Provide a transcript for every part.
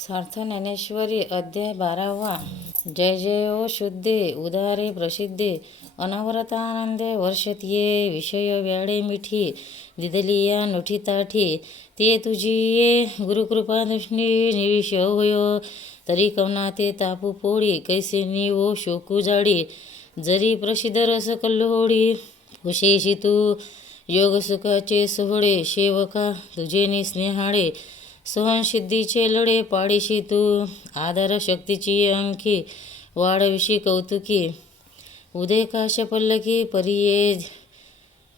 सार्थ ज्ञानेश्वरी अध्याय 12वा. जय जय ओ शुद्धे उदारे प्रसिद्धे अनवरतानंदे वर्षतीये विषय व्याडे मिठी दिदलिया नोठी ताठी ते तुझी ये गुरुकृपा दृष्णी निविष होयो तरी कवना ते तापू पोळी कैसे निवो शोकू जाडी जरी प्रसिद्ध रस कल्लोळी हुशेशी तू योग सुखाचे सोहळे सेवका तुझे नि स्नेहाळे सहनसिद्धीचे लढे पाडीशी तू आधार शक्तीची अंकी वाढविशी कौतुकी उदयकाश पल्लकी परिये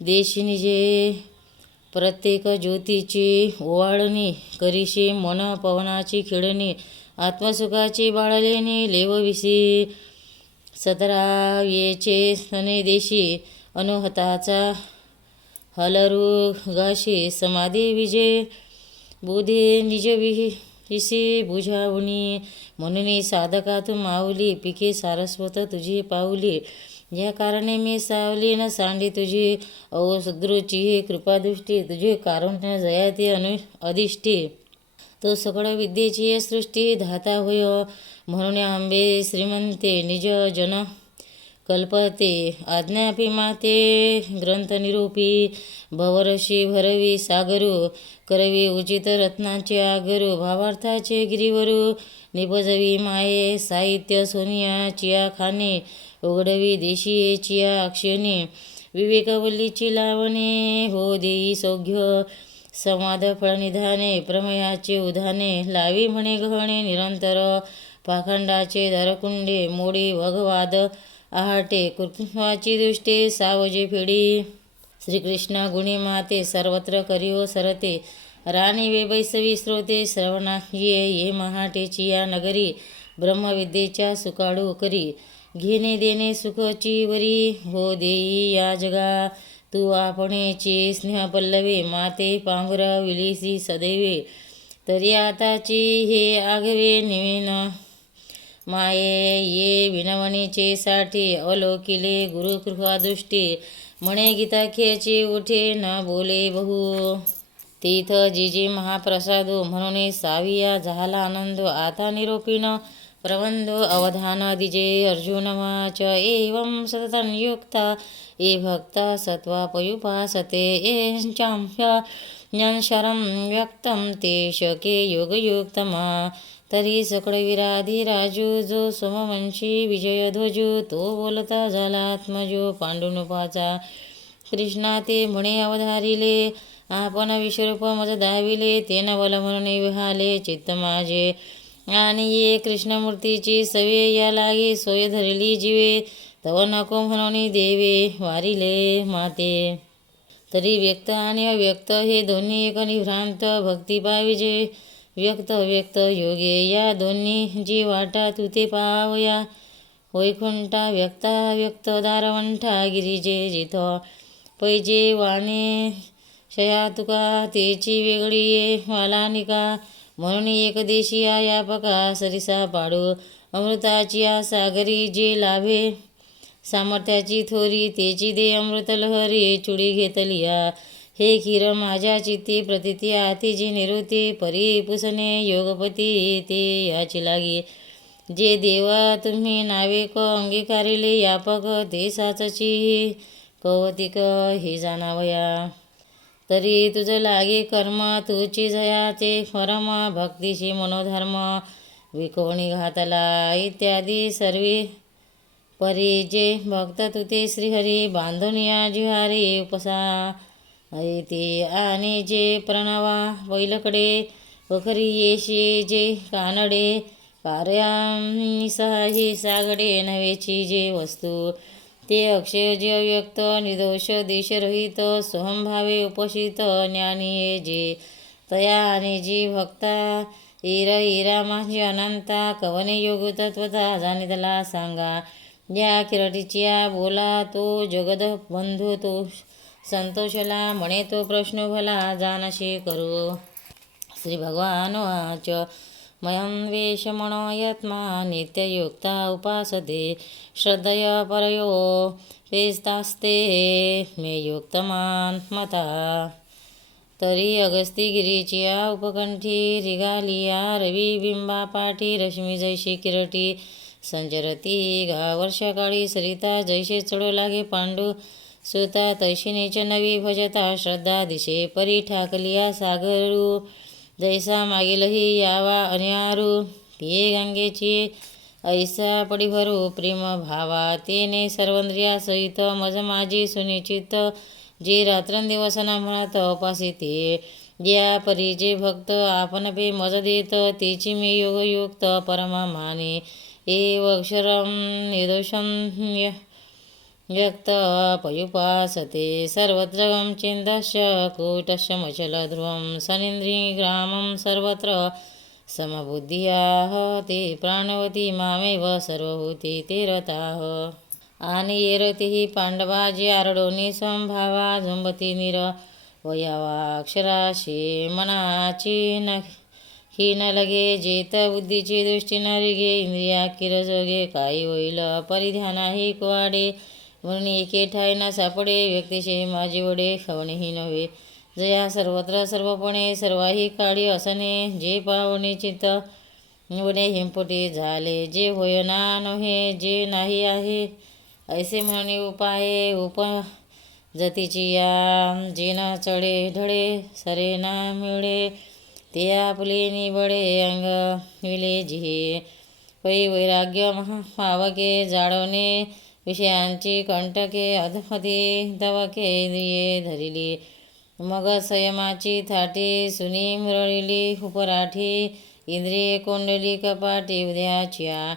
देशिनी जे प्रत्येक ज्योतीची ओवाळणी करीशी मन पवनाची खिळणी आत्मसुखाची बाळलेणी लेवविसी सतराव्येचे सने देशी अनुहताचा हलरू गाशी समाधी विजय बोधे निजविहिसी बुझावणी म्हणून साधका तू माऊली पिके सारस्वत तुझी पाऊली या कारणे मी सावली न सांडी तुझी अवसदृची कृपादृष्टी तुझे कारुण्य जयाती अधिष्ठी तो सकळ विद्येची सृष्टी धाता होय म्हणून आंबे श्रीमंते निज जन कल्पते आज्ञापी माते ग्रंथ निरूपी भवरशी भरवी सागरू करवी उचित रत्नाचे आगरू भावार्थाचे गिरीवरू निपजवी माये साहित्य सोनिया चिया खाणे उघडवी देशी चिया अक्षणी विवेकवल्लीची लावणे हो देई सौघ्य संवाद फळनिधाने प्रमयाचे उधाने लावी म्हणे गहणे निरंतर पाखंडाचे दरकुंडे मोडी वघवाद आहाटे कृत्वाची दृष्टे सावजे फेडी श्रीकृष्ण गुणी माते सर्वत्र करिओ सरते राणी वेबैसवी स्रोते श्रवणा ये महाटेची या नगरी ब्रह्मविद्येच्या सुकाळू करी घेणे देणे सुखची वरी हो देई या जगा तू आपणेची स्नेह पल्लवे माते पांघुरा विलिसी सदैवे तरी आताची हे आगवे निवेन माये ये विनवणीचे साठी अवलोकिले गुरुकृपादृष्टी म्हणे गीताख्याची उठे न बोले बहु तीथ जिजी महाप्रसादो म्हणून साविया झाला आनंद आता निरोपीन प्रबंधो अवधान दिजे अर्जुन वाच एवं सततं युक्ता ए भक्ता सत्वापयुपासते एंचाम्य ज्ञानशरं व्यक्तं ते शके योगयुक्तमा तरी सकळ विराधी राजू जो सोमवंशी विजयध्वजू तो बोलता झाला आत्मजो पांडुनुपाचा कृष्णा ते म्हणे अवधारिले आपण विश्वरूप मज दाविले तेन बल म्हणून विहाले चित्त माझे आणि ये कृष्णमूर्तीची सवे या लागे सोय धरली जीवे तव नको म्हणून देवे वारिले माते तरी व्यक्त आणि अव्यक्त हे दोन्ही एक निभ्रांत भक्ती पाविजे व्यक्त व्यक्त योगे या दोन्ही जी वाटा तुते पावया वैकुंठा व्यक्ता व्यक्त दारवंठा गिरिजे जिथ पैजे वाणे शया तुका तेची वेगळी ये वालानिका म्हणून एक देशी यापका सरिसा पाडू अमृताची सागरी जे लाभे सामर्थ्याची थोरी तेची दे अमृत लहरी चुडी घेतलिया हे खीर माझ्या चित्ती प्रतिती आती जी निवृत्ती परी पुसणे योगपती ते याची लागी जे देवा तुम्ही नावे क अंगीकारिले यापक ते साचची कौतिक हे जाणावया तरी तुझं लागे कर्म तुची जयाचे परम भक्तीशी मनोधर्म विकोणी घातला इत्यादी सर्वे परी जे भक्त तुते श्रीहरी बांधून या जिहारी उपसा ते आणि जे प्रणवा बैलकडे वखरी येशी जे कानडे कार्यानिसाही सागडे नवेची जे वस्तू ते अक्षय जे व्यक्त निर्दोष देशरहित सोहमभावे उपशित ज्ञानी जे तया आणि जी भक्ता इरा माझी अनंता कवने योग तत्वता जाणितला सांगा या किरटीच्या बोला तो जगद बंधू तो संतोषला म्हणे तो प्रश्न भला जानशी करू श्री भगवान वाच मयं वेशमणो यत्मा नित्ययुक्ता उपासते श्रद्धया परयो पेस्तास्ते मे युक्तमान मता तरी अगस्ती गिरीचिया उपकंठी रिगालिया रवी बिंबा पाठी रश्मी जैशी किरटी संचरती घा वर्षाकाळी सरिता जैसे चढो लागे पांडू सुता तैशिनीच नवी भजता श्रद्धा दिशे परी ठाकलिया सागरू जैसा मागीलही यावा अन्यारू तिये गंगेची ऐसा पडिभरू प्रेम भावा तेने सर्वंद्रिया सहित मज माझी सुनिश्चित जे रात्रंदिवस न म्हणत उपासी ते ज्या परी जे भक्त आपण पे मज देत तेची मी योगयुक्त परमा माने एव अक्षरम निर्दोषम व्यक्त पयुपासते सर्वत्र चिंतस्य कूटस्य मचलध्रुवं सनिन्द्रिग्रामं सर्वत्र समबुद्धियाः ते प्राणवती मामेव सर्वभूते ते रताः आणि येरतीही पांडवा जे आरडोनी संभावा झुंबती निर वयावा अक्षराशी मनाची न ही न लगे जेत बुद्धीची दृष्टी न रिगे इंद्रिया किरजोगे काही होईल परिध्यानाही कुवाडे म्हणून एके ठाई न सापडे व्यक्तिशे माझी वडे खवणेही नव्हे जया सर्वत्र सर्वपणे सर्वाही काळी असणे जे पावणे चित्त वने हिंपुटी झाले जे होय ना नव्हे जे नाही आहे ऐसे म्हणून उपाये उपजतीची या जे न चढे ढळे सरे ना मिळे ते आपले निबडे अंग विले जिहे पै वैराग्य महापावके जाळवणे विषयांची कंटके अधमती तवके इंद्रिये धरिली मग संयमाची थाटी सुनी मुरळिली उपराठी इंद्रिये कोंडली कपाटी उद्याच्या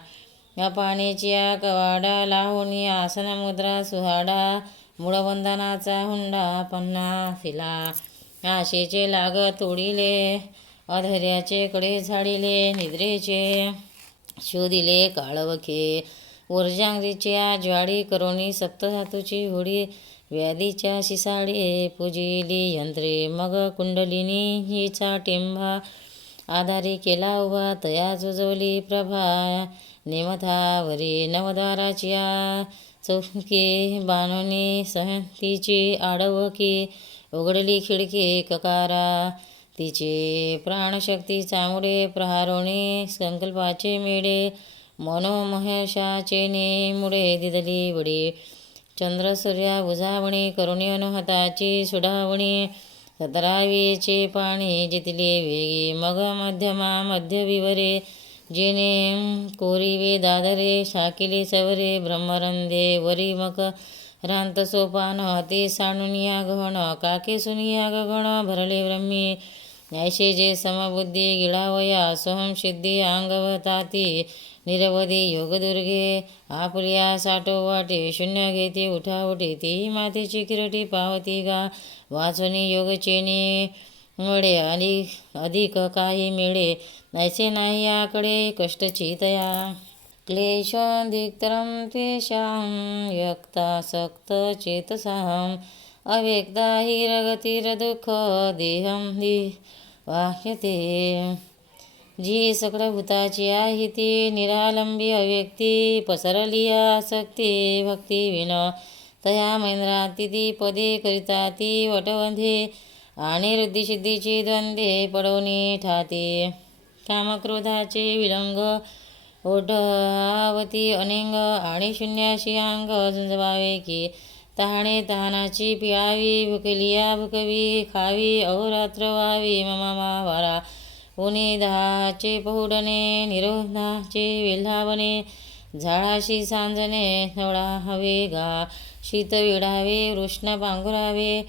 पाण्याच्या कवाडा लावणी आसन मुद्रा सुहाडा मूळवंदनाचा हुंडा पन्ना फिला आशेचे लाग तोडिले अधैर्याचे कडे झाडिले निद्रेचे शोधिले काळवखे ऊर्जांगरीच्या ज्वाळी करोनी सप्तधातूची होडी व्याधीच्या शिसाडे पूजिली यंत्रे मग कुंडलिनी हिचा टेंभा आधारी केला उभा तया जुजवली प्रभा नेमथावरी नवद्वाराच्या चौकी बाणोनी सहंतीची आडवकी उघडली खिडकी ककारा तिचे प्राणशक्ती चामुडे प्रहारोणे संकल्पाचे मेडे मनोमहेशाचे नेमुडे दिदली वडी चंद्र सूर्या बुजावणी करुणी अनुहताची सुडावणी सतरावीचे पाणी जितले वेगी मग मध्यमा मध्यविवरे जेने कोरिवे दादरे शाकिले सवरे ब्रह्मरंदे वरी मक रांत सोपान ते साणुनिया गहन काके सुनिया गगन भरले ब्रह्मी ऐशे जे समबुद्धी गिळावया सोहम सिद्धी अंगवताती निरवधी योगदुर्गे आपुलिया साठो वाटे शून्य घेते उठावटे ती मातेची किरटी पावती गा वाचनी योगचेनी वडे अधिक काही मिळे ऐसे नाही याकडे कष्टची तया क्लेशोदिक्तरं तेषां व्यक्तासक्त चेतसां अव्यक्ता हिरगतिरदुःख देहं वाह्यते जी सकळ भूताची आहे ती निरालंबी अव्यक्ती पसरली आसक्ती भक्ती विन तया महेंद्राती ती पदे करिता ती वटवंधे आणि रुद्धिसिद्धीची द्वंद्वे पडवणी ठाते कामक्रोधाचे विलंग ओढावती अनेंग आणि शून्याशी अंग झुंजवावे की तहाने तहानाची पिळावी भुकलिया भुकवी खावी अहोरात्र व्हावी ममा वारा उनी दहाचे पहुडणे निरोधाचे वेल्हावणे झाडाशी सांजणे नवळा हवे गा शीत विढावे वृष्ण पांघुरावे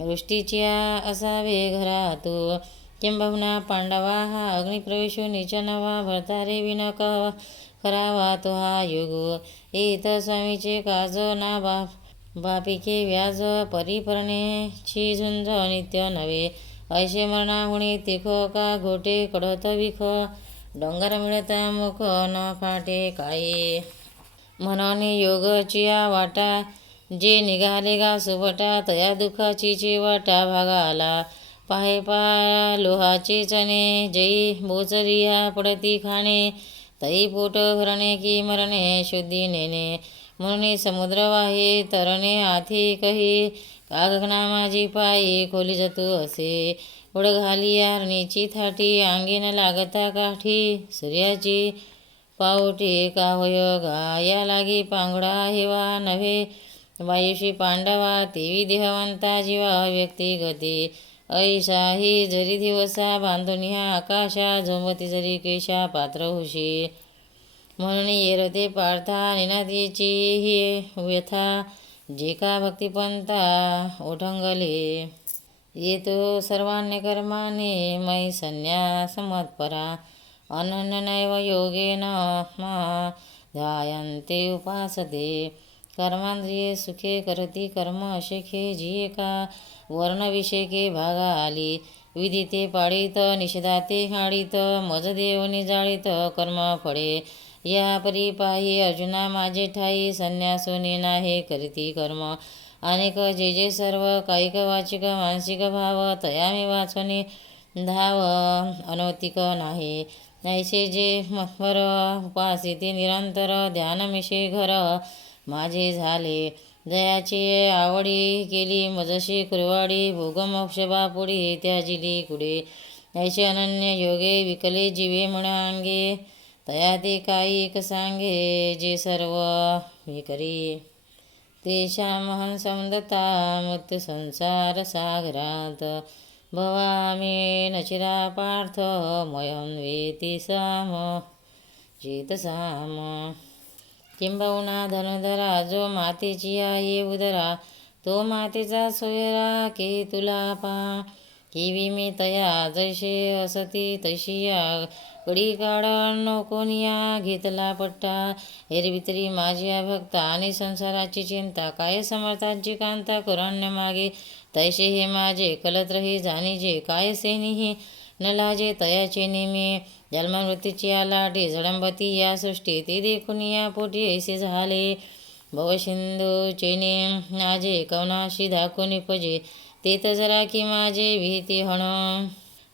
वृष्टीच्या असावे घरातू किंबहुना पांडवा हा अग्निप्रवेशो निचनवा भरतारे विनक करावा तो हा युग येत स्वामीचे काज ना बापिके व्याज परिपरणेची झुंज नित्य नवे ऐसे मरणाहुणी तिख का घोटे कडत विख डोंगर मिळता मुख न फाटे काय मनाने योगचिया वाटा जे निघाले गा सुभटा तया दुःखाची वाटा भागाला पाहे पा लोहाचे चणे जई बोचरिया पडती खाणे तई पोट भरणे की मरणे शुद्धी नेणे म्हणून समुद्र वाहे तरणे आथी कही का गगना माझी पायी खोली जातो असे उड घाली आरणीची थाटी अंगीन लागता काठी सूर्याची पावटी का होय गाया लागी पांगडा हेवा नव्हे वायुषी पांडवा तेवी देहवंता जीवा व्यक्तिगती ऐशाही जरी दिवसा बांधून ह्या आकाशा झोमती जरी केशा पात्र होशी म्हणून येरते पार्था निनादीची ही व्यथा जे का भक्तिपंथा ओढंगले येतो सर्वान्य कर्माने मयी संन्यास मत्परा अनन्यनैव योगेन ध्यायन्ते उपासते कर्मांद्रिये सुखे करती कर्म अशेखे जिये का वर्णविषेके भागा आली विदिते पाडित निषेधाते हाडित मज देवनी जाळीत कर्म फळे या परिपाही अर्जुना माझे ठाई संन्यासोनी नाही करीती कर्म अनेक जे जे सर्व कायिक वाचिक मानसिक भाव तयामी वाचवणे धाव अनौतिक नाही ऐसे जे मत्वर उपासिते निरंतर ध्यानमिषे घर माझे झाले दयाची आवडी केली मजशी कुरवाडी भोगमोक्ष बापुडी त्याजिली कुडे ऐसे अनन्य योगे विकले जीवे म्हणांगे तया ते कायिक सांगे जे सर्व मी करी तेषामहं समदता मृत्यू संसार सागरात भवामी न चिरा पार्थ मयं वेति साम चेतसाम किंबहुना धनुधरा जो मातेची आहे उदरा तो मातेचा सोयरा के तुला पा किवी मी तया जैसे असती तशी या कडी काढ कोणिया घेतला पट्टा एरवितरी माझ्या भक्ता आणि संसाराची चिंता काय समर्थांची कांता कुराण्य मागे तैसे हे माझे कलत रही जाणीजे काय सेनिही न लाजे तयाचे नेमी जन्ममृत्यूची आलाटी झडंबती या सृष्टी ते देखून या पोटी ऐसे झाले भवसिंधू चेने माझे कवनाशी दाखवून पजे ते तर जरा की माझे विहिती हण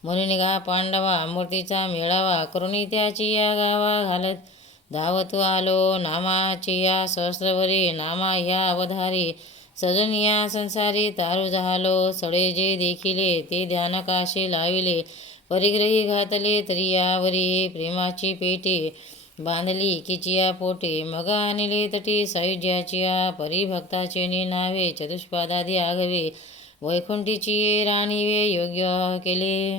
म्हणून गा पांडवा मूर्तीचा मेळावा करुणी त्याची या गावा घालत धावतो आलो नामाची या सहस्रवरी नामा या अवधारी सजून या संसारी तारू झालो सडे जे देखिले ते ध्यान काशी लाविले परिग्रही घातले तरी यावरी प्रेमाची पेटी बांधली किचिया पोटे मग आणले तटी सायुज्याचिया परिभक्ताचे नावे चतुष्पादादी आगवे वैकुंठीची राणीवे योग्य केले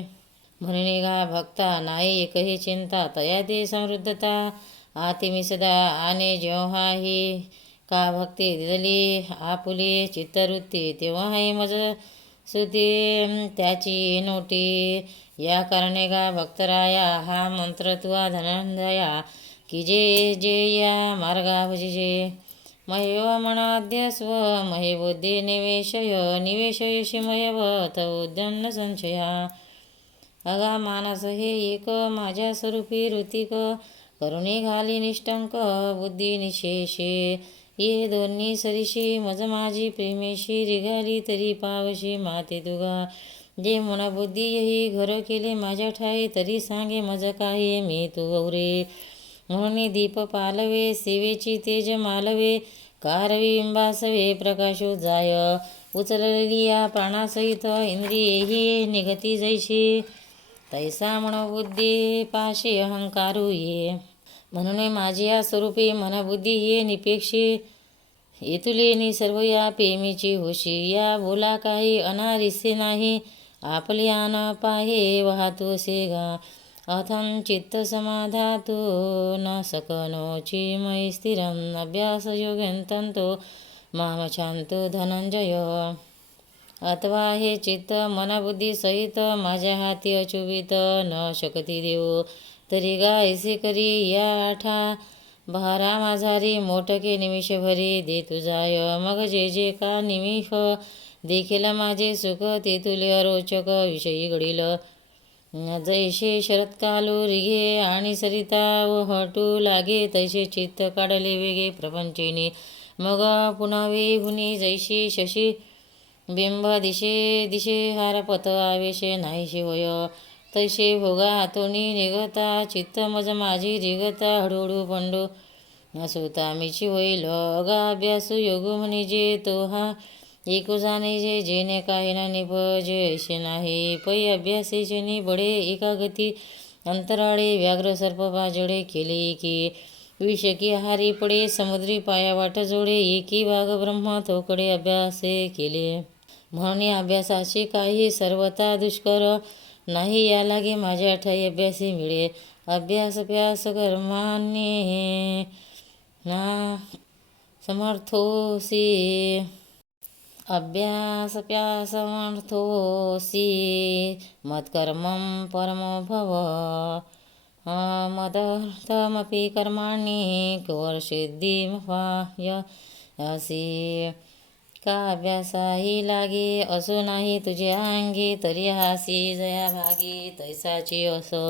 म्हणून गा भक्ता नाही एकही चिंता तया ते समृद्धता आतिमी सदा आने जेव्हाही का भक्ती दिदली आपुली चित्तवृत्ती तेव्हाही मज सुती त्याची नोटी या कारणे गा भक्तराया हा मंत्र तुआ धनंजया की जे जे या मार्गा भजिजे महेव मनाद्य स्व महे बुद्धी निवेशयशी महेव उद्यम न संशया अगा मानस हे एक माझ्या स्वरूपी ऋतिक करुणे घाली निष्टंक बुद्धी निशेषे ये दोन्ही सरीशी मज माझी प्रेमेशी रिघाली तरी पावशी माते तुगा जे मन बुद्धी यही घर केले माझ्या ठाई तरी सांगे मज काही मी तू गौरे म्हणून दीप पालवे सेवेची तेज मालवे कारविंबासवे प्रकाशो जाय उचललेली या प्राणासहित इंद्रियेही निगती जैशी तैसा मनोबुद्धी पाशी अहंकारू ये म्हणून माझी या स्वरूपी मनबुद्धी ये निपेक्षी येतुलेनी सर्व या प्रेमीची होशी या बोला काही अनारिसे नाही आपली आन पाहे वाहतो सेगा अथं चित्त समाधातो न सकनोची मयी स्थिरं अभ्यास योग्यंतंतो माम शांतो धनंजय अथवा हे चित्त मनबुद्धी सहित माझ्या हाती अचुवित न शकती देऊ तरी गा ऐसे करी या आठा बहारा माझारी मोठके निमिष भरी दे तुझाय मग जे जे का निमिष देखील माझे सुख ते तुले अरोचक विषयी घडील जैसे शरत्कालू रिघे आणि सरिता हटू लागे तैसे चित्त काढले वेगे प्रपंचेने मग पुन्हा हुनी जैशी शशी बिंब दिशे दिशे हारपत आवेशे नाहीशे होय तैसे भोगा हातोनी निघता चित्त मज माझी रिगता हळूहळू पंडू नसोता मीची होईल अगा अभ्यासू योगू म्हणजे तो हा एकू जाणे जे जेणे काही ना निपजे ऐसे नाही. पै अभ्यासे जेणे बडे एकागती अंतराळे व्याघ्र सर्प बाजडे केले की विषकी हारी पडे समुद्री पाया वाट जोडे एकी वाघ ब्रह्म थोकडे अभ्यासे केले. म्हणून अभ्यासाचे काही सर्वता दुष्कर नाही या लागे माझ्या ठाई अभ्यासी मिळे. अभ्यास प्यास कर्मान्ये ना समर्थोसी अभ्यास प्यास समर्थोसी मत्कर्मं परमो भव मदर्थमपि कर्माणि कवर्षिद्धिमपाय असी. का अभ्यासाही लागे असो नाही तुझ्या अंगी तरी हासी जया भागी तैसाची असो.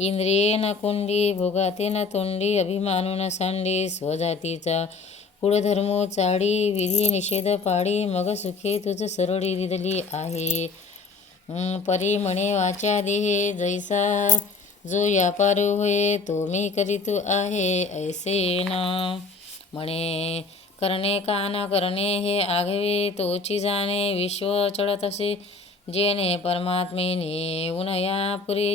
इंद्रिये न कुंडी भोगाते न तोंडी अभिमानून सांडी स्वजातीचा कुळधर्मो चाडी विधी निषेध पाडी मग सुखे तुझ सरळी दिदली आहे. परी म्हणे वाचा देहे जैसा जो व्यापारू होय तो मी करीतू आहे ऐसे ना म्हणे. करणे का न करणे हे आघवे तोची जाणे विश्व चढत असे जेणे परमात्मेने उनया पुरी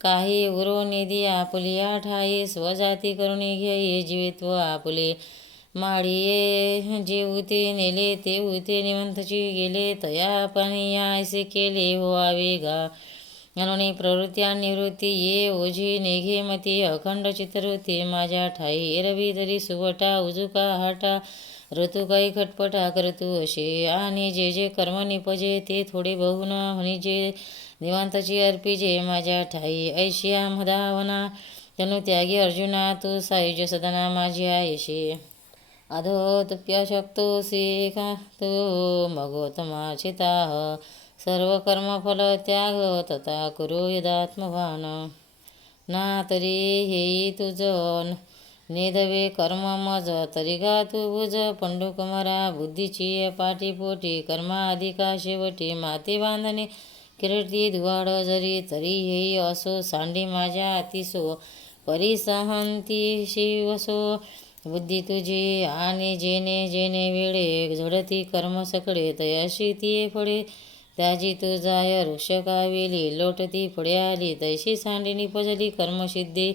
काही उरो निधी आपुलिया ठाई स्वजाती करुणी घेई जीवित्व आपुले माडिये जे उते नेले ते उते निवंतची गेले तया पाणी ऐसे केले हो आवेगा म्हणून प्रवृत्त्या निवृत्ती ये ओझी नेघे मती अखंड चित्रवृत्ती माझ्या ठाई एरवी तरी सुवटा उजुका हाटा ऋतू काही खटपटा करतू असे. आणि जे जे कर्म निपजे ते थोडे बहुन म्हणी जे निवांताची अर्पिजे माझ्या ठाई ऐशिया मधावना जणू त्यागी अर्जुना तू सायुज्य सदना माझी आयशी. अधो तुप्यशक्तोसी का तू मगोतमा चिताह सर्व कर्मफल त्याग तथा कुरु यदात्मभान. ना तरी हेई तुझ नेदवे कर्म मज तरी गा तू बुज पंडुकुमारा बुद्धीची पाठीपोटी कर्मा अधिका शेवटी माते बांधणे किरटी दुवाड जरी तरी हेई असो सांडी माझ्या अतिसो परिसहंती शिवसो. बुद्धी तुझी आणि जेणे जेणे वेळे झडती कर्म सकळे तयाशी ती फळे त्याची तू जाय वृक्ष कावेली लोटती फळे आली तैशी सांडी निपजली कर्मसिद्धी.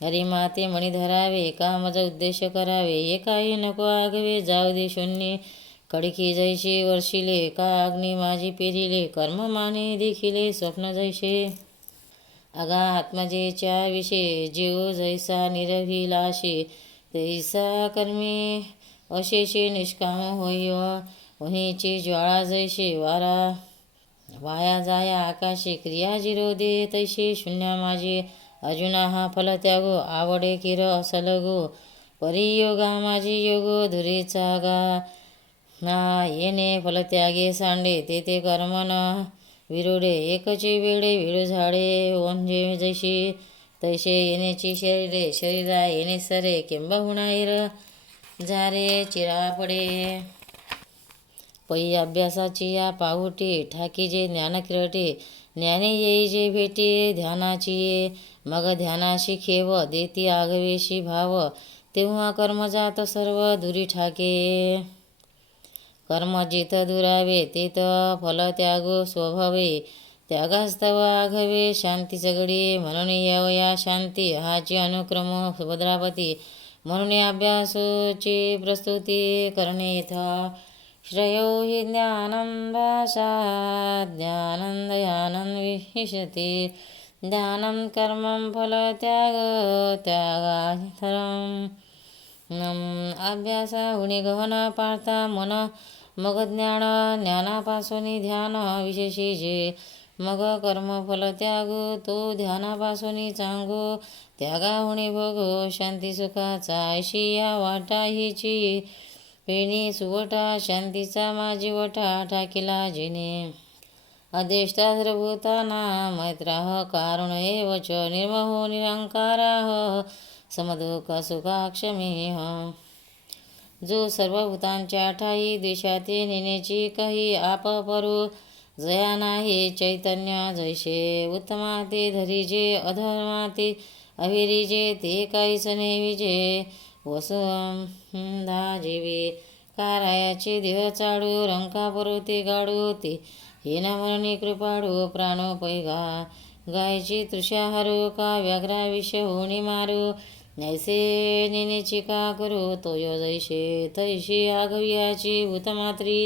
हरी माते मणी धरावे का मज उद्देश करावे हे काही नको आगवे जाऊ दे शून्य कडकी जैशी वर्षिले का अग्नी माझी पेरिले कर्म माने देखिले स्वप्न जैसे. अगा आत्मजेच्या विषयी जीव जैसा निरभिलाषी तैसा कर्मे अशेषे निष्काम होय. वहीची ज्वाळा जैसे वाया जाया आकाशे क्रिया जिरो दे तैसे शून्य माझे अर्जुना हा फल त्यागो आवडे किर असलगो परियोगा माझी योगो धुरीचा गा ना येणे फलत्यागे सांडे ते कर्म न विरोडे एकचे वेळे विडू झाडे ओंजे जैशी तैसे येण्याची शरीरे शरीरा येणे सरे किंबहुना इर झारे चिरा पडे. पै अभ्यासाची या पाहुटी ठाकी जे ज्ञान किरटे ज्ञाने येई जे भेटे ध्यानाची ये मग ध्यानाशी खेव देती आगवेशी भाव तेव्हा कर्म जात सर्व दुरी ठाके. कर्म जिथ दुरावे तेथ फल त्यागो स्वभावे त्यागास्तव आघवे शांती सगळी म्हणून या शांती हाची अनुक्रम सुभद्रापती. म्हणून अभ्यासोची प्रस्तुती करणे यथा श्रेयो हि ज्ञानं भाषा ज्ञानंदयानं विहिषति ध्यानं कर्मं फल त्यागाथरम. अभ्यास हुणे गहन पाळता मन मग ज्ञानापासून ध्यान विशेषी जे मग कर्मफल त्यागो तो ध्यानापासून चांगो त्यागा होणे भोगो शांती सुखाचा ऐशी या वाटा हिची पेणी सुवटा शांतीचा माझी वटा ठाकिला जिने. अदेष्टा सर्वभूताना मैत्राह कारुण एवच निर्महो निरंकाराह समदुःख सुखाक्षमेह. जो सर्वभूतांच्या ठाई देशाते नेण्याची काही आप परू जया नाही चैतन्य जैसे उत्तमाते धरिजे अधर्माते अविरिजे ते काहीच नेविजे वसुंधा जेवे कारायाचे देह चाडू रंका पर्वते गाडू ते हे न म्हणून कृपाळू प्राणो पैगा गायची तृषाहारू का व्याघ्रा विष होणी मारू नैसे नेनेची का करू तोय जैसे तैशी आघव्याची भूतमात्री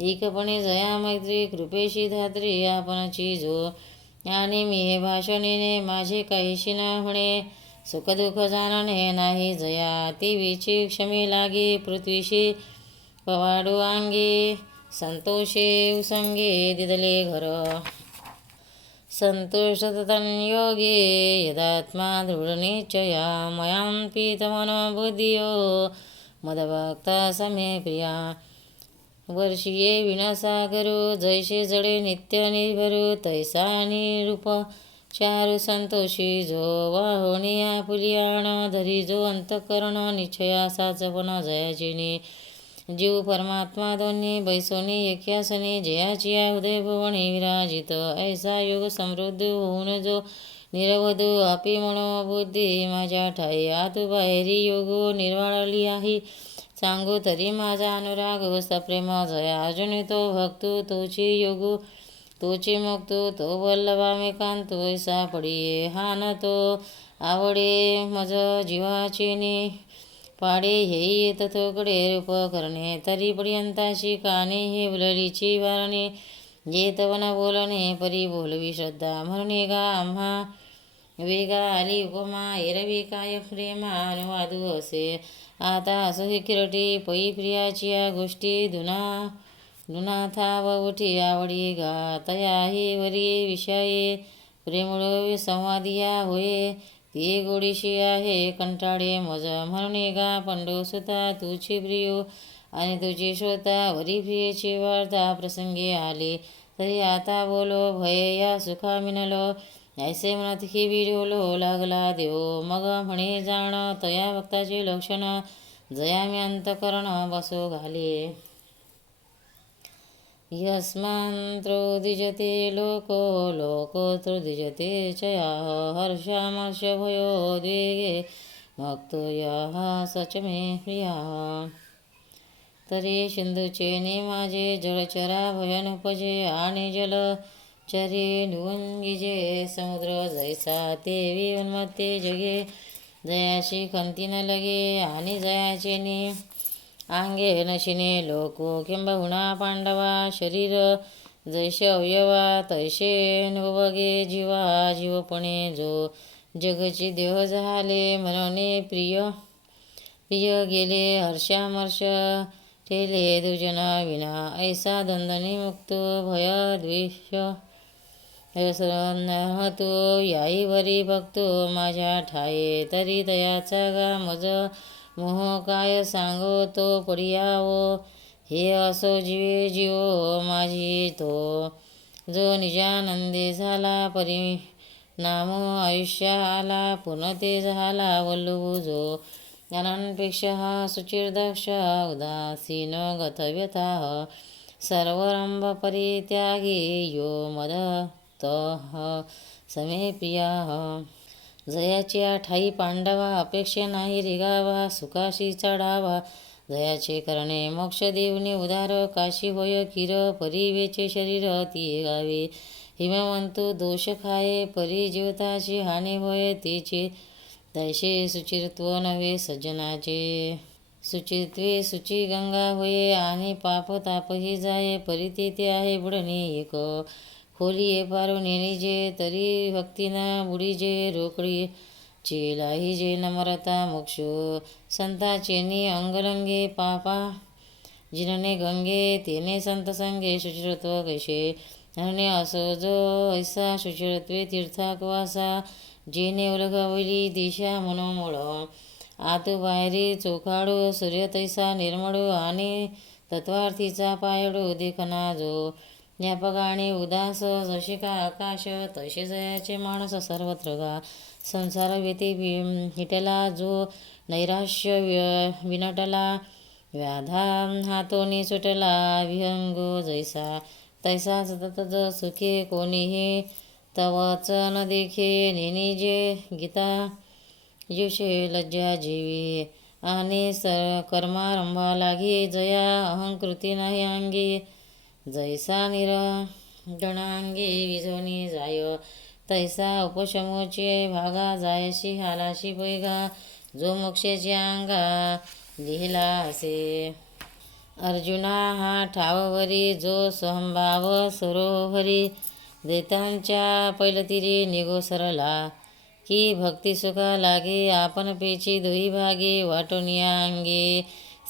एकपणे जया मैत्री कृपेशी धात्री आपणची जो आणि मी हे भाषणेने माझे काहीशी न होणे सुखदुःख जाणणे नाही जया देवीची क्षमी लागे पृथ्वीशी पवाडू अंगे संतोषे उसंगे दिदले घर संतोष योगे यदात्मा दृढनिश्चया मयां पीतमनोबुद्धियो मदभक्ता समे प्रिया वर्षिये विनासागरो जैसे जडे नित्य निर्भरू तैसा निरूप चारु संतोषी जो वाहोनिया फुलियाण धरी जो अंतकरण निश्चया साचपण जयाचिनी जीव परमात्मा दोन्ही बैसोनी एख्यासनी जयाचिया उदय भुवनी विराजित ऐसा योग समृद्ध होऊन जो निरवधू आपी मनोबुद्धी माझ्या ठाई आतु बाहेरी योगो निर्वाळली आहे सांगू तरी माझा अनुराग सप्रेम जया अजून तो भक्तू तोची योगू तोची मुक्तू तो वल्लभा मे कांतो ऐसा पडिये हा न तो आवडे मज जीवाचेनी पाडे हेई तथोकडे रूप करणे तरी पर्यंताशी काने हे उललीची वारणे जे तवन बोलणे परी बोलवी श्रद्धा म्हणून गा आम्हा वेगा आली उपमा एरवी काय प्रेमा अनुवादू असे आता असो किरटी पै प्रियाची या गोष्टी दुना थाव उठी आवडी गा तया ही वरी विषये प्रेमळ संवादिया होये ती गोडीशी आहे कंटाळे मज म्हणून गा पंडू सुता तुझी प्रियो आणि तुझी श्रोता वरी प्रियेची वार्ता प्रसंगी आली तरी आता बोलो भय या सुखा मिनलो ऐसे म्हणत ही विडोलो लागला देव मग म्हणे जाण तया भक्ताचे लक्षण जया मी अंतकरण बसो घाले यस्मान्त्रोदिजते लोको लोकोत्रोदिजते चया हर्षामर्ष भयोद्वेगे भक्तो यः सच मे प्रिया तरी सिंधूचे ने माझे जलचरा भयनुपजे आणि जलचरे नुवंगिजे समुद्र जैसा तेवी उन्मत्ते जगे जयाची खंती न लगे आणि जयाचे ने अंगे नशिने लोको किंबहुना पांडवा शरीर जैसे अवयवा तैसे नुबगे जीवा जीवपणे जो जगची देह झाले म्हणून प्रिय प्रिय गेले हर्षामर्ष ठेले दुजना विना ऐसा दंदनी मुक्त भय द्वेष हतो याईवरी भक्तो माझ्या ठाये तरी दयाचा गा मज मोह काय सांगो तो पडियावो हे असो जीवे जीवो माझी तो जो निजानंदे झाला परिणाम आयुष्य आला पूर्णते झाला वल्लभू जो ज्ञानांपेक्षा हा सुचिर्दक्ष उदासीन गतव्यता सर्वरंभ परित्यागी यो मदतः समे प्रिया जयाची ठाई पांडवा अपेक्षा नाही रिगावा सुखाशी चढावा जयाचे करणे मोक्ष देवने उदार काशी होय किर परिवेचे शरीर ती गावे हिमवंतू दोष खाये परी जीवताची हानी होय तिचे तैसे सुचिरत्व नव्हे सज्जनाचे सुचित्वे सुची गंगा होये आणि पाप तापही जाये परितेते आहे बुडणे एक खोली पारो नेणीजे तरी भक्तीना बुडीजे रोकडी चेलाही नमरता मोक्षो संताचे नि अंगलंगे पापा जिनने गंगे तेने संत संगे शुचिरत्व कैसे हरणे असो जो ऐसा शुचिरत्वे तीर्थाकवासा जेने उलगवली दिशा मनोमूळ आतू बाहेरी चोखाडू सूर्य तैसा निर्मळू आणि तत्वार्थीचा पायडू देखना जो ज्ञापकाने उदास जसे का आकाश तसे जयाचे माणस सर्वत्र गा संसार व्यते हिटला जो नैराश्य विनटला व्याधा हातोनी सुटला विहंगो जैसा तैसा सतत सुखे कोणीही तवच न देखे नेनी जे गीता युषे लज्जा जीवी आणि कर्मारंभा लागे जया अहंकृती नाही अंगी जैसा निरगणांगे विझवणी जाय तैसा उपशमोचे भागा जायशी हालाशी पैगा जो मोक्षाच्या अंगा लिहिला असे. अर्जुना हा ठाववरी जो स्वभाव सरोहरी देतांच्या पैलतीरी निघो सरला की भक्ती सुखा लागे आपण पेची दोही भागे वाटोनिया अंगे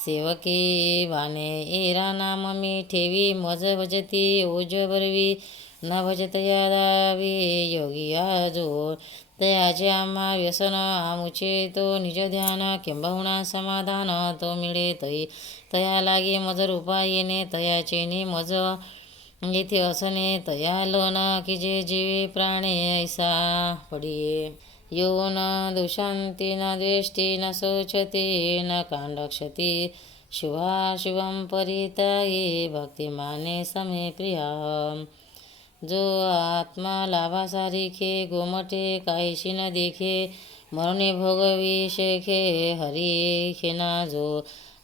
सेवके वाने एरा नाम मी ठेवी मज भजती ओज बरवी न भजतया दावी योगी आजो तयाचे आम्हा व्यसन आमुचे तो निज ध्यान किंबहुना समाधान तो मिळे तई तया लागे मज रूपा येणे तयाचे नि मज येथे असणे तया लोन की जे जीवे प्राणे ऐसा पडिये यो न दुशांती न द्वेष्टी न शोचते न कांडक्षती शुभाशुभम परिताये भक्तिमाने समे प्रिया जो आत्मा लाभासारिखे गोमटे काहीशी न देखे मरुणे भोगवी शेखे हरी खेना जो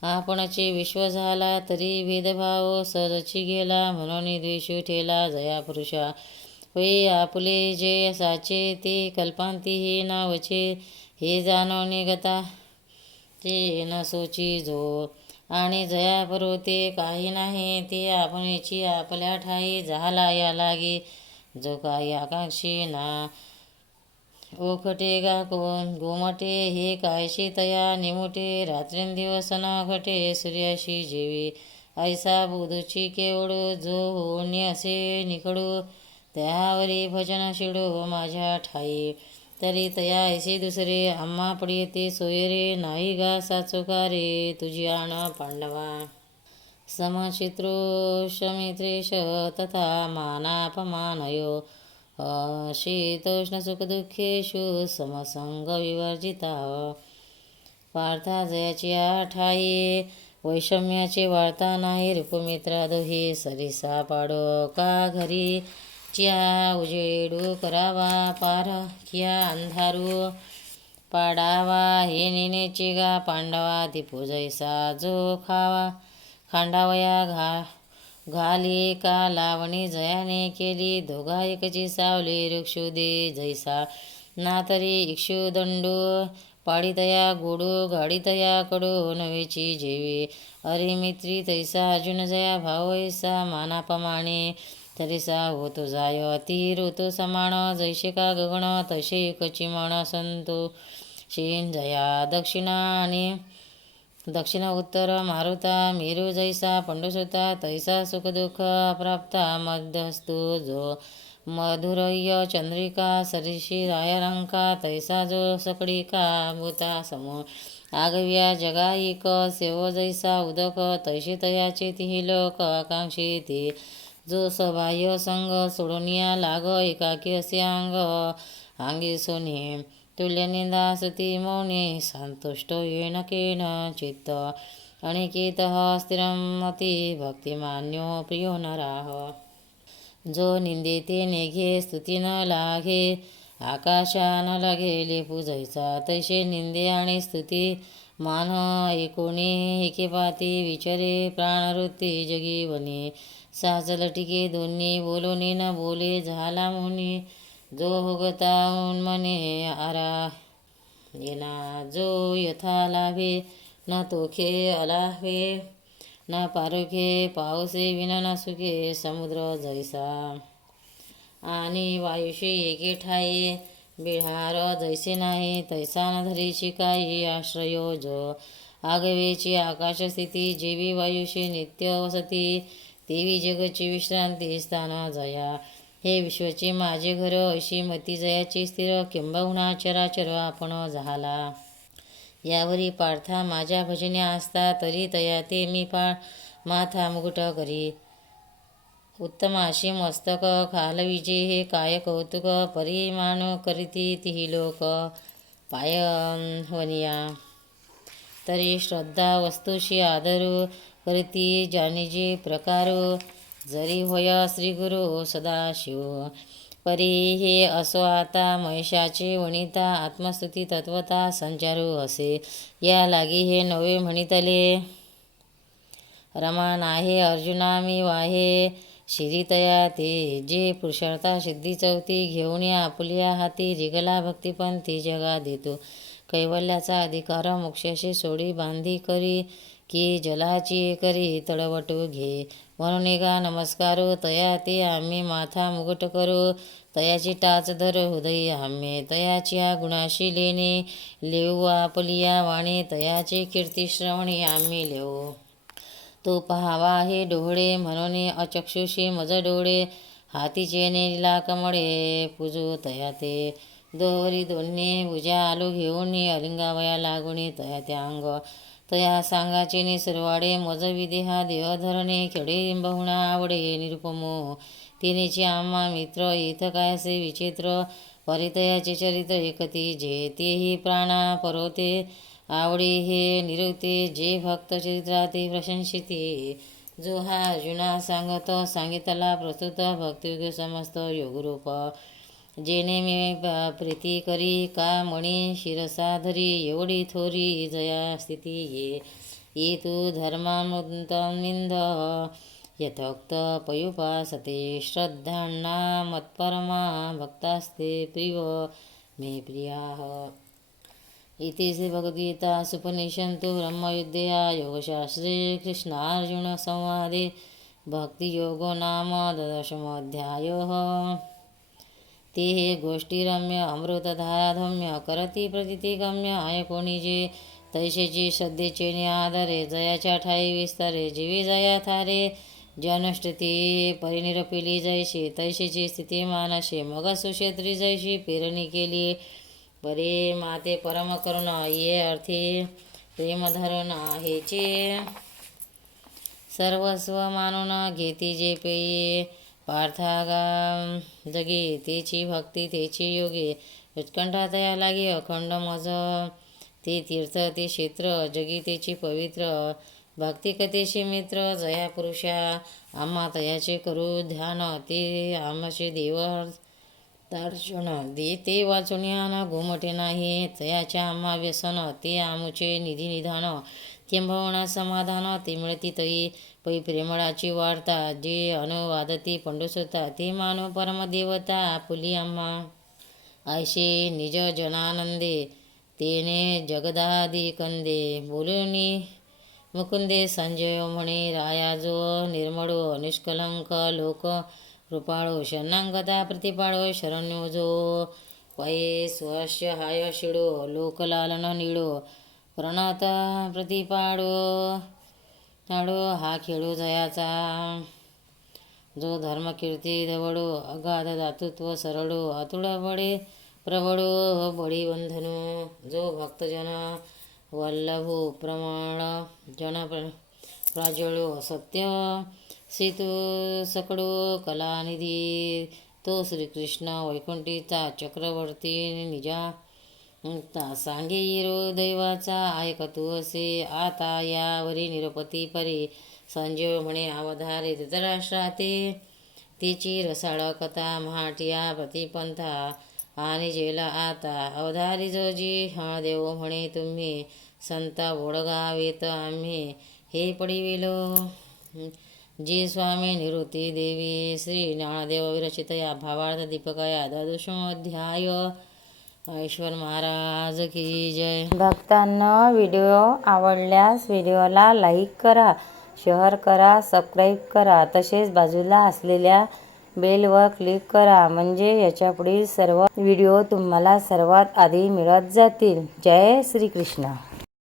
आपणचे विश्व झाला तरी भेदभाव सहजची गेला म्हणून द्वेषू ठेला जया पुरुषा होई आपुले जे साचे ते कल्पांतीही नावचे हे जाणवणे गता ते न सोची जो आणि जया परो ते काही नाही ते आपणची आपल्या ठाई झाला या लागे जो काही आकांक्षी ना ओखटे गा कोण गोमटे हे कायशी तया निमुटे रात्रिंदिवस न घटे सूर्याशी जेवी ऐसा बुधूची केवळ जो होणे असे निकडू त्यावरी भजन शिडो माझ्या ठाई तरी तया ऐसे दुसरे आम्हा पडियते सोयरे नाही गा साचोकारे तुझी आण पांडवा समचित्रो शमित्रेश तथा मानापमानयो शीतोष्णसुखदुःखेषु समसंग विवर्जिता पार्था जयाची ठाई वैषम्याचे वाळता नाही रूपमित्रा दोही सरिसा पाडो का घरी च्या उजेडू करावा पारख्या अंधारू पाडावा हे नेनेचे गा पांडवा दीपू जैसा जो खावा खांडावया घाली का लावणी जयाने केली दोघा एकची सावली वृक्षू दे जैसा ना तरी इक्षुदंडू पाडितया गोडू गाडितया कडू नवेची जेवी अरे मित्री तैसा अर्जुन जया भाव ऐसा मानापमाने तरीसा होतो जाय अति ऋतू समान जैसे का गगन तसे एकची मन संतो शीन जया दक्षिणा आणि दक्षिण उत्तर मारुता मेरू जैसा पंडुसुता तैसा सुखदुःख प्राप्ता मध्यस्तु जो मधुरय्य चंद्रिका सरिषी रायरंका तैसा जो सकडिका भूता समो आगव्या जगाईक सेव जैसा उदक तैसे तयाचे तिही लोक आकांक्षी ते जो सबाह्य संग सोडूनिया लाग एकाकी असे अंगी सोने तुल्यनिंदा सती मौने संतुष्टो येन केन चित्त अनिकेत स्थिरमती भक्तिमान्यो प्रियो नराह जो निंदेते नेघे स्तुती न लागे आकाशा न लागे लेपू जैसा तैसे निंदे आणि स्तुती मान एकोणी एकेपाती विचारे प्राणवृत्ती जगी वने साजल टिके दोन्ही बोलोनी न बोले झाला मुनी जो होगता मने आरा येना जो यथा लाभे न तोखे अलाभे न पारोखे पावसे विना न सुखे समुद्र जैसा आणि वायुशी एके ठाई बिहार जैसे नाही तैसा न धरीची काही आश्रयो जो आगवेची आकाश स्थिती जेवी वायुशी नित्य वसती देवी जगची विश्रांती स्थान जया हे विश्वचे माझे घर अशी मती जयाची स्थिर किंबहुना चराचर आपण झाला यावरी पार्था माझ्या भजने असता तरी तया ते मी माथा मुकुट करी उत्तम अशी मस्तक खालविजे हे काय कौतुक परिमाण करीती तिही लोक पायवनिया तरी श्रद्धा वस्तूशी आदरू करीती जानिजे प्रकारो जरी होय श्री गुरु सदाशिव परी हे असो आता महिषाचे वनिता आत्मस्तुती तत्वता संचारू असे या लागी हे नवे म्हणितले. रमा नाहे अर्जुना मी वाहे शिरितया ते जे पुरुषार्था सिद्धी चौथी घेऊन या आपुल्या हाती जिगला भक्तिपंथी जगा देतो कैवल्याचा अधिकार मोक्षाशी सोडी बांधी करी की जलाची करी तळवटू घे म्हणून गा नमस्कारो तया ते आम्ही माथा मुगट करू तयाची टाच धर हृदय आम्ही तयाच्या गुणाशी लेणे लेऊ आपलिया वाणी तयाची कीर्ती श्रवणी आम्ही लेऊ. तो पहावा हे डोळे म्हणून अचक्षुषी मज डोळे हातीचे नेला कमळे पूजू तया ते दोरी दोन्ही भुजा आलो घेऊन अलिंगावया लागुनी तया त्या अंग तया सांगाचे निसरवाडे मज विदेहा देह धरणे खेडे बहुणा आवडे निरुपमो तिनेची आम्हा मित्र इथं कायसे विचित्र परितयाचे चरित्र एकती जे तेही प्राणा परोते आवडी हे निरुक्ती जे भक्त चरित्राती प्रशंसिती जो हा अर्जुना सांगत सांगितला प्रस्तुत भक्तियुग समस्त योगरूप जेणे मी प्रीती करी का मणी शिरसा धरी एवढी थोरी जया स्थिती ये तू धर्मामृतमिंद यथोक्त पयुपासते श्रद्धांना मत्परमा भक्तास्ते प्रिय मे प्रियाः. इति श्रीभगवद्गीता सुपनिषन्तु ब्रह्मविद्या योगशास्त्रे कृष्णार्जुनसंवादे भक्तियोगो नाम 12मोऽध्यायः. ते हे गोष्टीरम्य अमृतधाराधम्य करती प्रतिगम्य आहे कोणी जे तैसेची श्रद्धेचे आदरे जयाच्या ठाई विस्तारे जीवी जया थारे जनष्टती परिनिरपिली जैशी तैसेची स्थिती मानसे मग सुक्षेत्री जैशी पेरणी केली परे माते परम करुण ये अर्थी प्रेम धरण हेचे सर्वस्व मानून घेती जे पेये पार्थागा जगी तेची भक्ती तेची योगे उत्कंठा तया लागे अखंड मज ते तीर्थ ते क्षेत्र जगी तेची पवित्र भक्ती कथेशी मित्र जया पुरुषा आम्हा तयाचे करू ध्यान ते आमचे देव दर्शन दे ते वाचून याना घुमटे नाही तयाच्या आम्हा व्यसन ते आमुचे निधी निधान किंबहुना समाधान ते मिळती तई पै प्रेमळाची वार्ता जे अनुवादती पंडुसुता ते मानव परमदेवता आपुली आम्हा ऐशे निज जनानंदे तेने जगदादी कंदे बोलुनी मुकुंदे संजय म्हणे राया जो निर्मळो निष्कलंक लोक कृपाळो शरणांगता प्रतिपाळो शरण्यो जो पये स्वस्य हाय शिडो लोकलालन निळो प्रणत प्रतिपाडो नाडो हा खेळो जयाचा जो धर्मकीर्ती धवडो अगाध दातृत्व सरळो अतुळ बडे प्रबळो बळी बंधनो जो भक्तजन वल्लभो प्रमाण जन प्राजळो सत्य सीतू सकळो कलानिधी तो श्रीकृष्ण वैकुंठीचा चक्रवर्ती निजा सांगे येरो दैवाचा ऐकतू असे आता यावरी निरपती परी संजीव म्हणे अवधारे धृतराष्ट्राते तिची रसाळ कथा महाटिया प्रतिपंथा आणि जेला आता अवधारी जोजी हळदेव म्हणे तुम्ही संत ओळगावेत आम्ही हे पडिविलो जी स्वामी निवृत्ती देवी श्री ज्ञानदेव विरचित या भावार्थ दीपकया 12मोऽध्याय. ईश्वर महाराज की जय. भक्तांनो, व्हिडिओ आवडल्यास व्हिडिओला लाईक करा, शेअर करा, सबस्क्राईब करा. तसेच बाजूला असलेल्या बेलवर क्लिक करा म्हणजे याच्यापुढील सर्व व्हिडिओ तुम्हाला सर्वात आधी मिळत जातील. जय श्री कृष्ण.